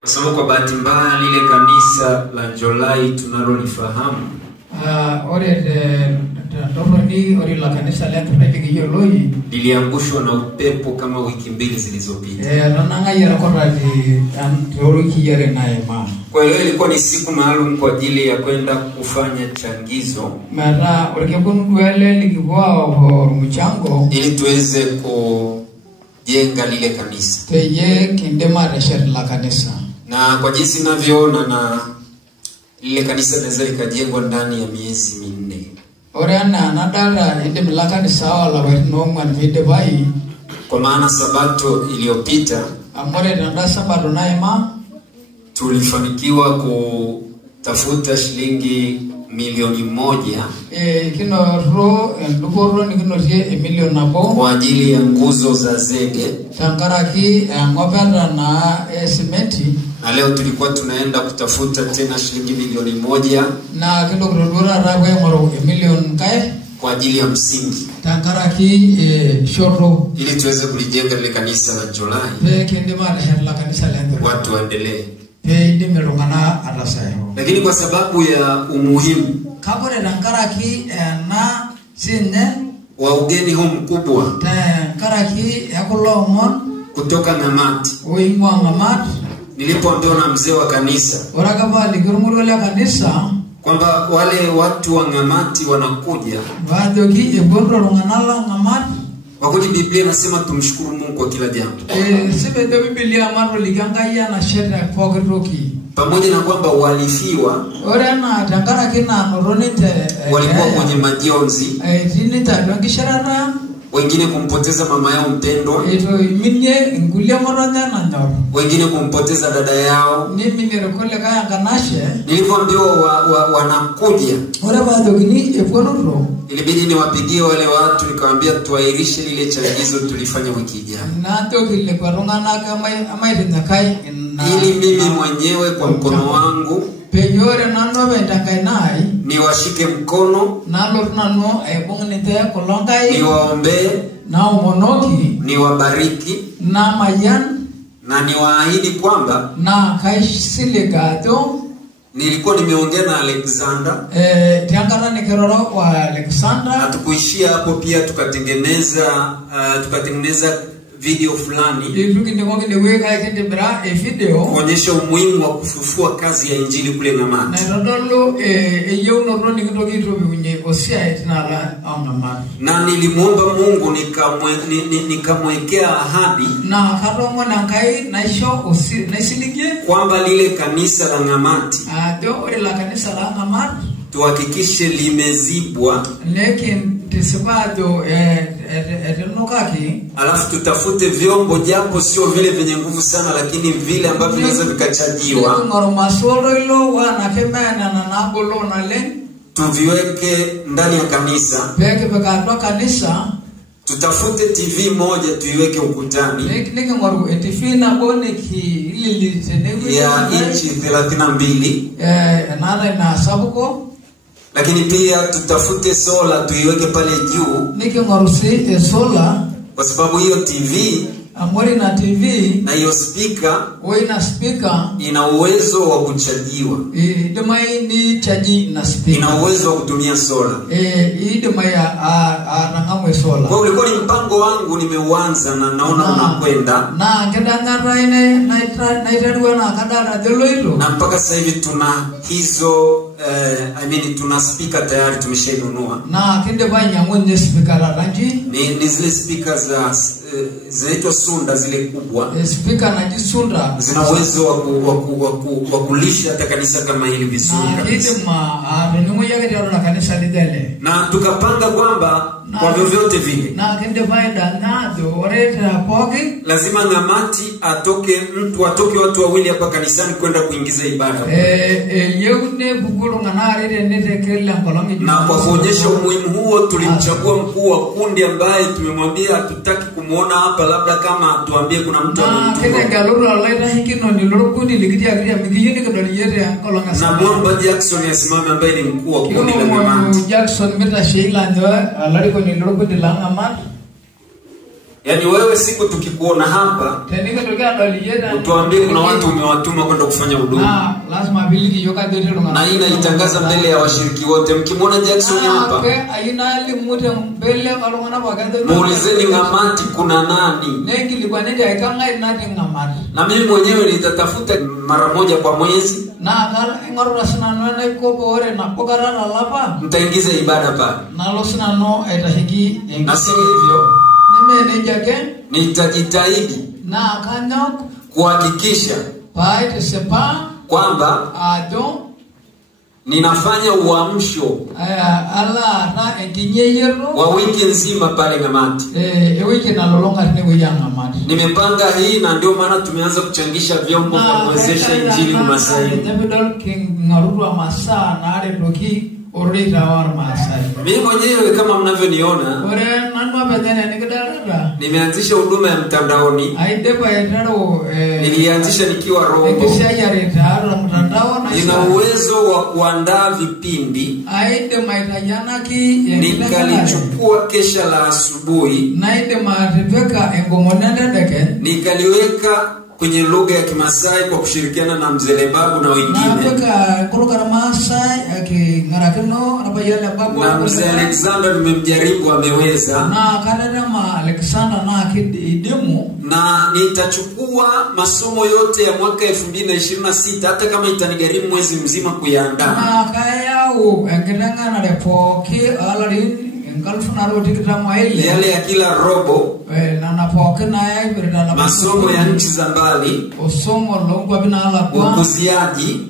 Kwa sababu kwa bahati mbaya lile kanisa la Njolai tunalolifahamu la kanisa la Njolai liliangushwa na upepo kama wiki mbili zilizopita. Kwa hiyo ilikuwa ni siku maalum kwa ajili ya kwenda kufanya changizo ili tuweze kujenga lile kanisa. Na kwa jinsi ninavyoona na lile kanisa linaweza likajengwa ndani ya miezi 4. Kwa maana Sabato iliyopita tulifanikiwa kutafuta shilingi milioni 1 kwa ajili ya nguzo za zege. Na leo tulikuwa tunaenda kutafuta tena shilingi milioni 1 kwa ajili ya msingi ili tuweze kulijenga lile kanisa la Njolai. Watu waendelee. Lakini kwa sababu ya umuhimu wa ugeni huu mkubwa kutoka Ngamati, nilipoambiwa na mzee wa kanisa kwamba wale watu wa Ngamati wanakuja, kwa kweli Biblia inasema tumshukuru Mungu kwa kila jambo. Pamoja na kwamba walifiwa, walikuwa kwenye majonzi, wengine kumpoteza mama yao mpendwa, wengine kumpoteza dada yao. Nilipoambiwa wanakuja, ilibidi niwapigie wale watu nikamwambia tuahirishe lile changizo tulifanya wiki ijayo, ili mimi mwenyewe kwa mkono wangu niwashike mkono, niwaombee, niwabariki, na niwaahidi kwamba nilikuwa nimeongea na Alexander. Hatukuishia hapo, pia tukatengeneza video fulani kuonyesha umuhimu wa kufufua kazi ya injili kule Ngamati. Na nilimuomba Mungu nikamwekea ahadi kwamba lile kanisa la Ngamati tuhakikishe limezibwa, alafu tutafute vyombo japo sio vile vyenye nguvu sana, lakini vile ambavyo vinaweza vikachajiwa, tuviweke ndani ya kanisa. Tutafute TV moja tuiweke ukutani ya inchi 32. Lakini pia tutafute sola tuiweke pale juu, kwa sababu hiyo TV na hiyo speaker ina uwezo wa kuchajiwa, ina uwezo wa kutumia sola. Kwa ulikuwa ni mpango wangu nimeuanza na naona unakwenda, na mpaka sasa hivi tuna hizo tuna speaker tayari tumeshainunua. Ni zile speaker zinaitwa Sunda, zile kubwa. Zina uwezo wa kulisha hata kanisa kama hili vizuri kabisa. Na tukapanga kwamba kwa vyovyote vile lazima Ngamati atoke watu wawili hapa kanisani kwenda kuingiza ibada. Na kwa kuonyesha umuhimu huo tulimchagua mkuu wa kundi ambaye tumemwambia hatutaki kumuona hapa, labda kama tuambie kuna mtu na Mwamba Jackson yasimame ambaye ni mkuu wa kundi la Ngamati. Yani wewe siku tukikuona hapa, utuambie kuna watu umewatuma kwenda kufanya huduma. Na hii inaitangaza mbele ya washiriki wote. Mkimwona Jackson hapa, muulizeni Ngamati kuna nani. Na mimi mwenyewe nitatafuta mara moja kwa mwezi. Mtaingiza ibada pale. Na si hivyo, nitajitahidi kuhakikisha kwamba ninafanya uamsho wa wiki nzima pale Ngamati. Nimepanga hii na ndio maana tumeanza kuchangisha vyombo kwa kuwezesha injili Masai. Mimi mwenyewe kama mnavyoniona, nimeanzisha huduma ya mtandaoni. Nilianzisha nikiwa Rombo. Nina uwezo wa kuandaa vipindi. Nikalichukua kesha la asubuhi, nikaliweka kwenye lugha ya Kimasai kwa kushirikiana na Mzee Babu na wengine. Na Mzee Alexander nimemjaribu, ameweza. Na nitachukua masomo yote ya mwaka 2026 hata kama itanigharimu mwezi mzima kuyaandaa. Yale ya kila robo, masomo ya nchi za mbali, ukuziaji,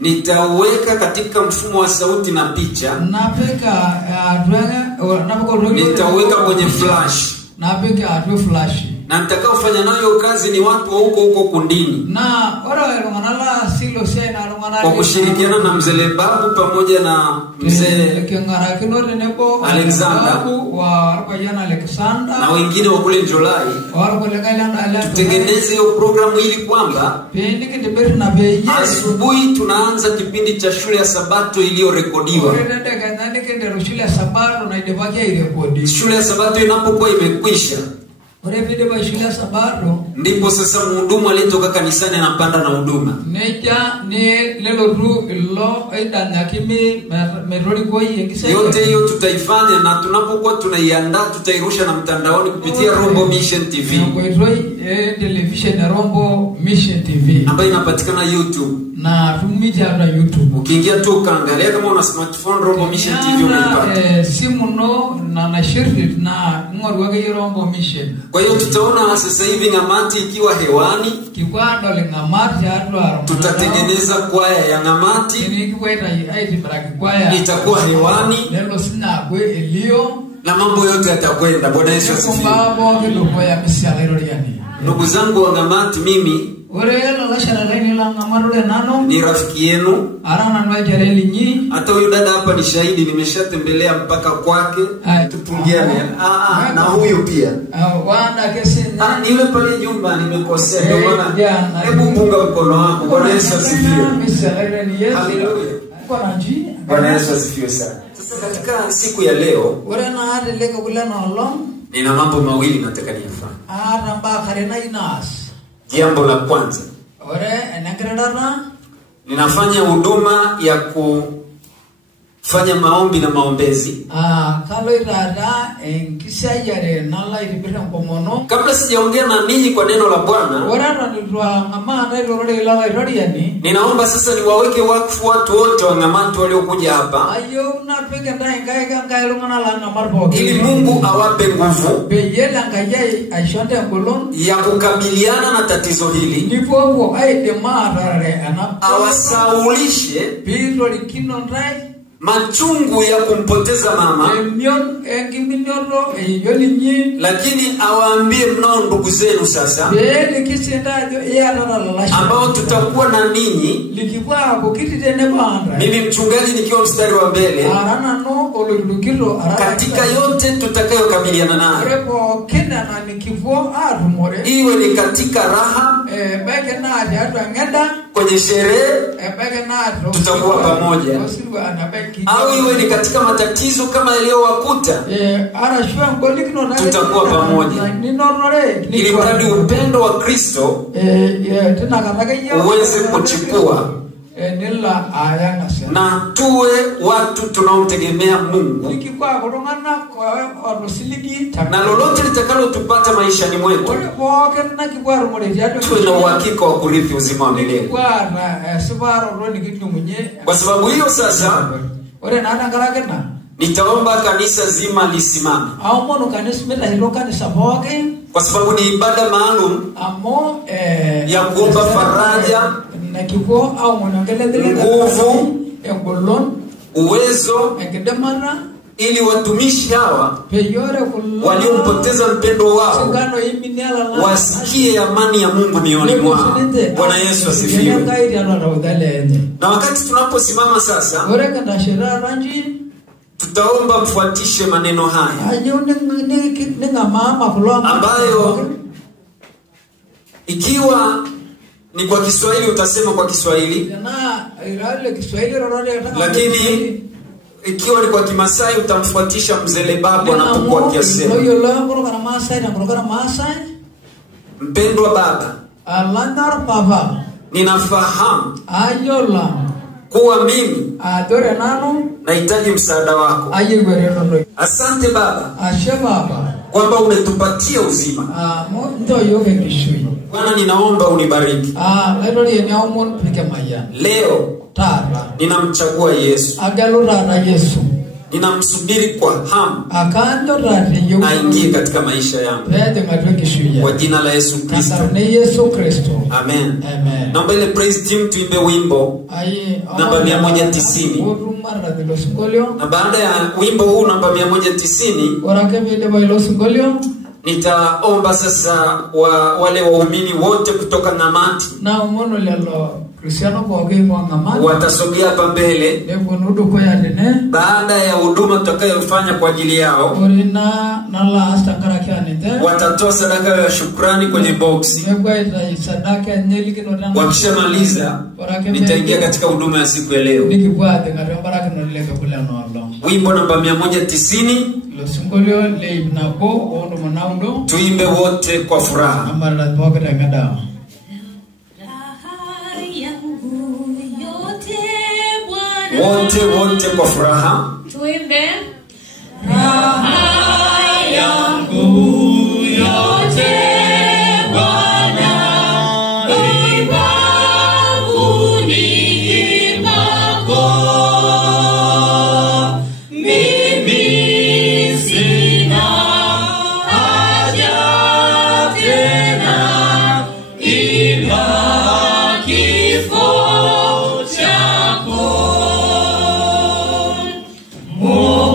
nitaweka katika mfumo wa sauti na picha. Nitaweka kwenye flash. Na nitakaofanya nayo kazi ni watu wa huko kundini. Kwa kushirikiana na Mzee Babu pamoja na Mzee Alexander na wengine wa kule Julai, tutengeneze hiyo programu ili kwamba asubuhi tunaanza kipindi cha shule ya Sabato iliyorekodiwa. Shule ya Sabato inapokuwa imekwisha, ndipo sasa mhudumu aliyetoka kanisani anapanda na huduma. Yote hiyo tutaifanya, na tunapokuwa tunaiandaa tutairusha na mtandaoni kupitia Rombo Mission TV. Ambayo inapatikana YouTube. Ukiingia tu kaangalia kama una smartphone Rombo Mission TV unaipata. Kwa hiyo tutaona sasa hivi Ngamati ikiwa hewani. Tutatengeneza kwaya ya Ngamati. Itakuwa hewani. Na mambo yote yatakwenda. Bwana Yesu asifiwe. Ndugu zangu wa Ngamati, mimi ni rafiki yenu. Hata huyu dada hapa ni shahidi, nimeshatembelea mpaka kwake. Tupungiane. Na huyu pia. Niwe pale nyumba nimekosea, ndio maana hebu punga mkono wako. Bwana Yesu asifiwe. Haleluya. Bwana Yesu asifiwe sana. Sasa katika siku ya leo, nina mambo mawili nataka nifanye. Jambo la kwanza, ninafanya huduma ya kufanya maombi na maombezi. Kabla sijaongea na ninyi kwa neno la Bwana, ninaomba sasa niwaweke wakfu watu wote wa Ngamati waliokuja hapa, ili Mungu awape nguvu ya kukabiliana na tatizo hili, awasaulishe machungu ya kumpoteza mama, lakini awaambie mnao ndugu zenu sasa, ambao tutakuwa na ninyi. Mimi mchungaji nikiwa mstari wa mbele katika yote tutakayokabiliana nayo, iwe ni katika raha kwenye sherehe tutakuwa pamoja, au iwe ni katika matatizo kama yaliyowakuta tutakuwa pamoja, ili mradi upendo wa Kristo uweze kuchukua na tuwe watu tunaomtegemea Mungu, na lolote litakalo tupata maishani mwetu tuwe na uhakika wa kurithi uzima wa milele. Kwa sababu hiyo sasa nitaomba kanisa zima lisimame, kwa sababu ni ibada maalum ya kuomba faraja, nguvu, uwezo, ili watumishi hawa waliompoteza mpendo wao wasikie amani ya Mungu mioyoni mwao. Bwana Yesu asifiwe. Na wakati tunaposimama sasa, tutaomba mfuatishe maneno haya ambayo ikiwa ni kwa Kiswahili utasema kwa Kiswahili, lakini ikiwa ni kwa Kimasai utamfuatisha mzee babu anapokuwa akisema. Mpendwa baba, ninafahamu kuwa mimi nahitaji msaada wako. Asante baba kwamba umetupatia uzima. Bwana, ninaomba unibariki. Leo ninamchagua Yesu. Ninamsubiri kwa hamu aingie katika maisha yangu, kwa jina la Yesu Kristo. Amen. Naomba ile praise team tuimbe wimbo namba 190. Na baada ya wimbo huu namba 190 nitaomba sasa wale waumini wote kutoka Namati watasogea hapa mbele baada ya huduma tutakayofanya kwa ajili yao. Watatoa sadaka ya shukrani kwenye boksi. Wakishamaliza nitaingia katika huduma ya siku ya leo. Wimbo namba 190 tuimbe wote kwa furaha. Wote kwa furaha tuimbe. Raha yangu yote Bwana, ubavuni mwako. Mimi sina haja tena ila kifo chako. Oh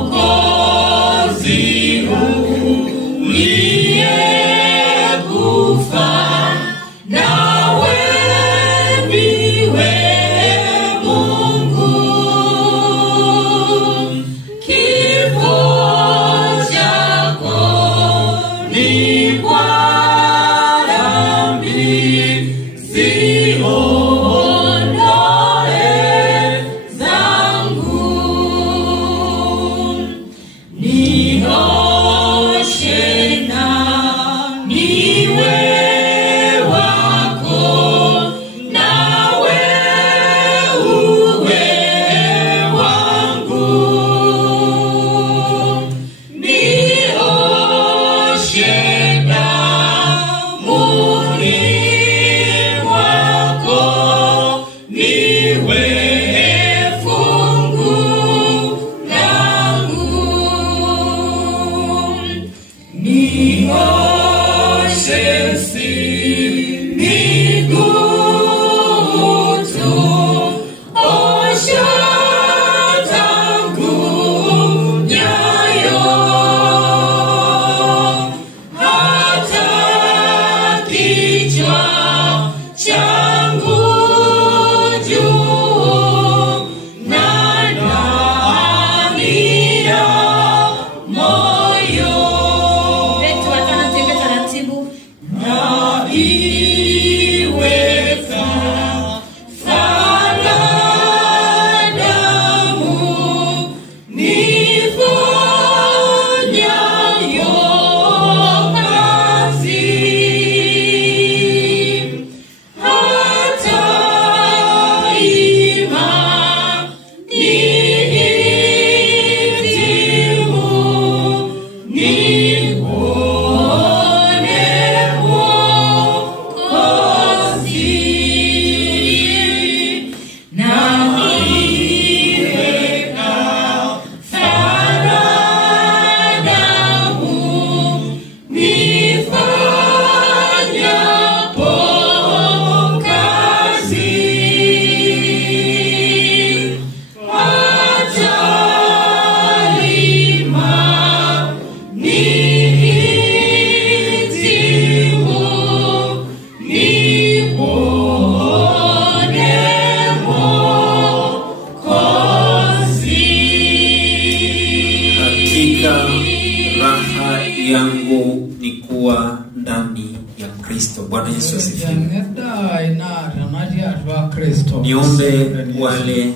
Niombe wale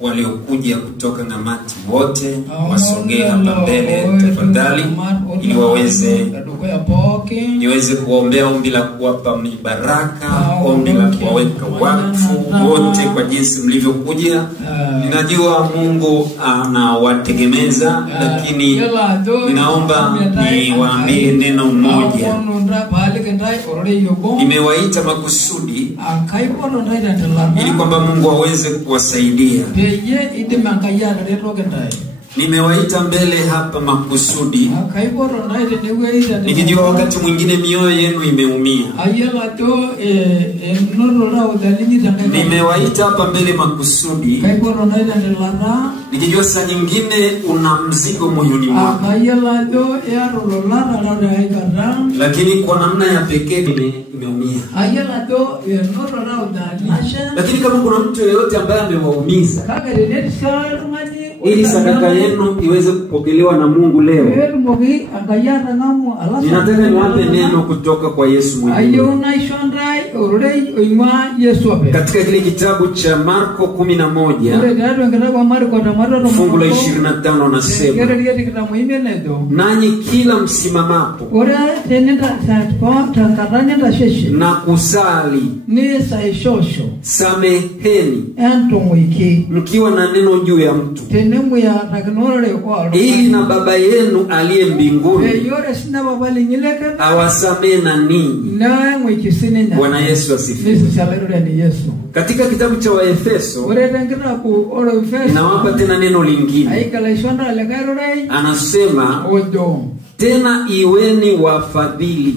waliokuja kutoka Ngamati wote wasogee hapa mbele tafadhali, ili niweze kuombea ombi la kuwapa mibaraka, ombi la kuwaweka wakfu wote kwa jinsi mlivyokuja. Ninajua Mungu anawategemeza, lakini ninaomba niwaambie neno moja. Nimewaita makusudi ili kwamba Mungu aweze kuwasaidia. Nimewaita mbele hapa makusudi nikijua wakati mwingine mioyo yenu imeumia. Nimewaita hapa mbele makusudi nikijua saa nyingine una mzigo moyoni mwako, lakini kwa namna ya pekee imeumia. Lakini kama kuna mtu yeyote ambaye amewaumiza, ili sadaka yenu iweze kupokelewa na Mungu leo, ninataka niwape neno kutoka kwa Yesu mwenyewe. Katika kile kitabu cha Marko 11 fungu la 25 nasema, nanyi kila msimamapo na kusali sameheni mkiwa na neno juu ya mtu, ili na Baba yenu aliye mbinguni awasamehe na ninyi. Bwana Yesu asifiwe. Katika kitabu cha Waefeso inawapa tena neno lingine, anasema tena iweni wafadhili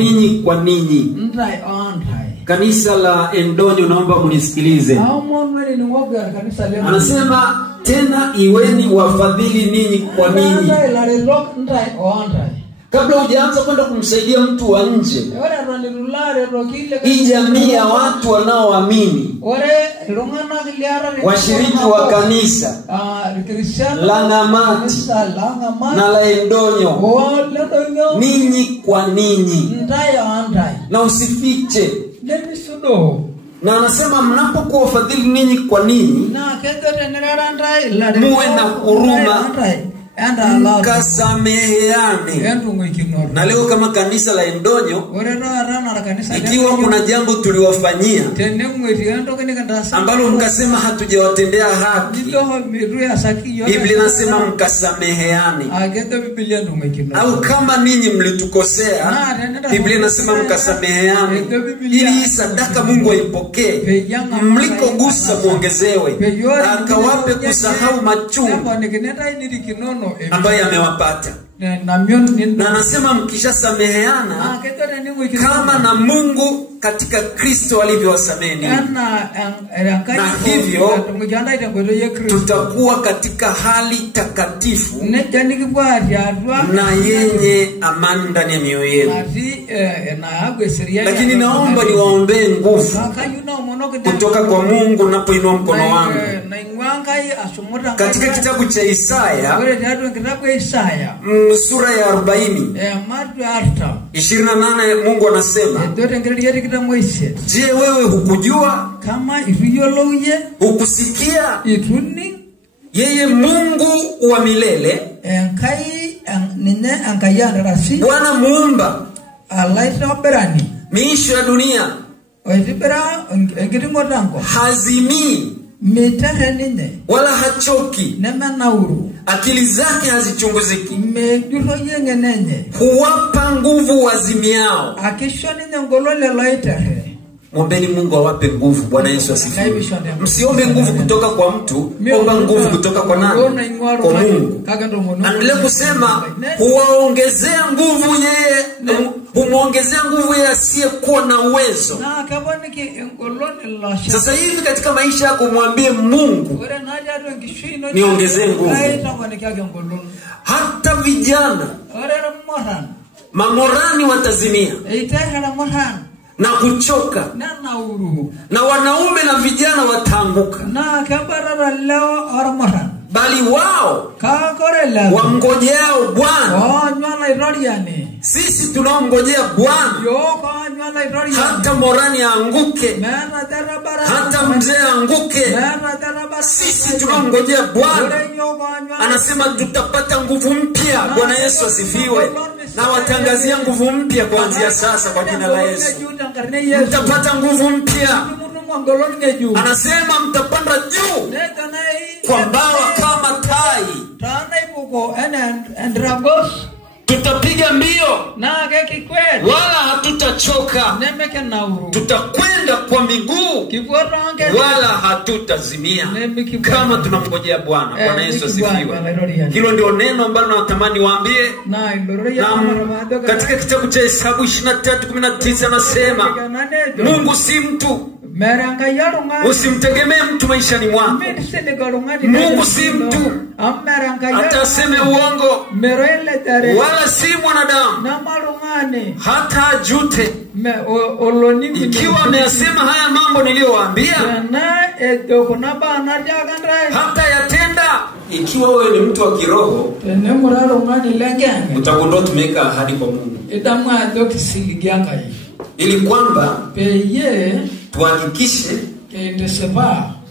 ninyi kwa ninyi. Kanisa la Endonyo, naomba munisikilize. Anasema tena iweni wafadhili ninyi kwa ninyi. Kabla hujaanza kwenda kumsaidia mtu wa nje, hii jamii ya watu wanaoamini, washiriki wa kanisa la Ngamati na la Endonyo, ninyi kwa ninyi, na usifiche. Na anasema mnapokuwa wafadhili ninyi kwa ninyi, muwe na huruma, mkasameheane. Na leo kama kanisa la Endonyo, ikiwa kuna jambo tuliwafanyia ambalo mkasema hatujawatendea haki, Biblia inasema mkasameheane. Au kama ninyi mlitukosea, Biblia inasema mkasameheane, ili sadaka Mungu aipokee. Mlikogusa muongezewe, akawape kusahau machungu ambaye amewapata. Na anasema mkishasameheana kama na Mungu katika Kristo alivyowasamehe, na hivyo tutakuwa katika hali takatifu na yenye amani ndani ya mioyo yenu. Lakini naomba niwaombee nguvu kutoka kwa Mungu napoinua mkono wangu. Katika kitabu cha Isaya sura ya 40 28, Mungu anasema, je, wewe hukujua? Hukusikia? Yeye Mungu wa milele, Bwana muumba miisho ya dunia, hazimii wala hachoki, akili zake hazichunguziki, huwapa nguvu wazimiao. Mwombeni Mungu awape nguvu. Bwana Yesu asifiwe. Msiombe nguvu kutoka kwa mtu, omba nguvu kutoka kwa nani? Kwa Mungu. Anaendelea kusema huwaongezea nguvu yeye, humuongezea nguvu yeye asiyekuwa na uwezo. Sasa hivi katika maisha yako mwambie Mungu, niongezee nguvu. Hata vijana mamorani watazimia na kuchoka, na wanaume na vijana wataanguka, bali wao wamngojeao Bwana. Sisi tunaomngojea Bwana, hata morani aanguke, hata mzee aanguke, sisi tunaomngojea Bwana. Anasema tutapata nguvu mpya. Bwana Yesu asifiwe. Na watangazia nguvu mpya kuanzia sasa kwa jina la Yesu. Mtapata nguvu mpya. Anasema mtapanda juu kwa mbawa kama tai. Tutapiga mbio wala hatutachoka, tutakwenda kwa miguu wala hatutazimia, kama tunamngojea Bwana. Bwana Yesu asifiwe. Hilo ndio neno ambalo natamani waambie. Katika kitabu cha Hesabu 23:19 anasema Mungu si mtu, usimtegemee mtu maishani mwako. Mungu si mtu hata aseme uongo, wala si mwanadamu hata ajute. Ikiwa ameyasema haya mambo niliyowaambia, hata yatenda. Ikiwa wewe ni mtu wa kiroho, utagundua tumeweka ahadi kwa Mungu, ili kwamba tuhakikishe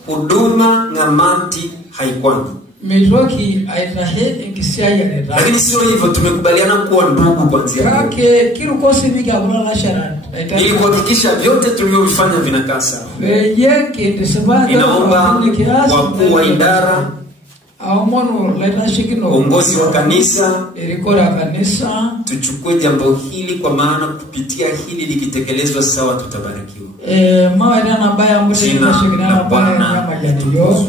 huduma ngamati haikwani. Lakini sio hivyo, tumekubaliana kuwa ndugu kuanzia leo, ili kuhakikisha vyote tulivyofanya vinakaa sawa. Inaomba wakuu wa idara, uongozi wa kanisa, tuchukue jambo hili, kwa maana kupitia hili likitekelezwa sawa tutabarikiwa. Jina la Bwana litukuzwe.